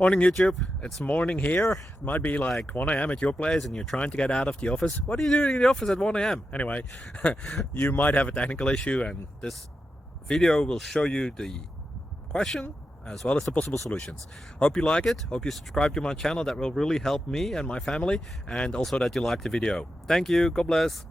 Morning YouTube, it's morning here. It might be like 1 a.m. at your place and you're trying to get out of the office. What are you doing in the office at 1 a.m.? Anyway, you might have a technical issue and this video will show you the question as well as the possible solutions. Hope you like it, hope you subscribe to my channel. That will really help me and my family, and also that you like the video. Thank you, God bless.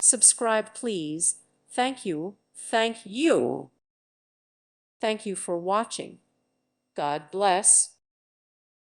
Subscribe, please. Thank you. Thank you. Thank you for watching. God bless.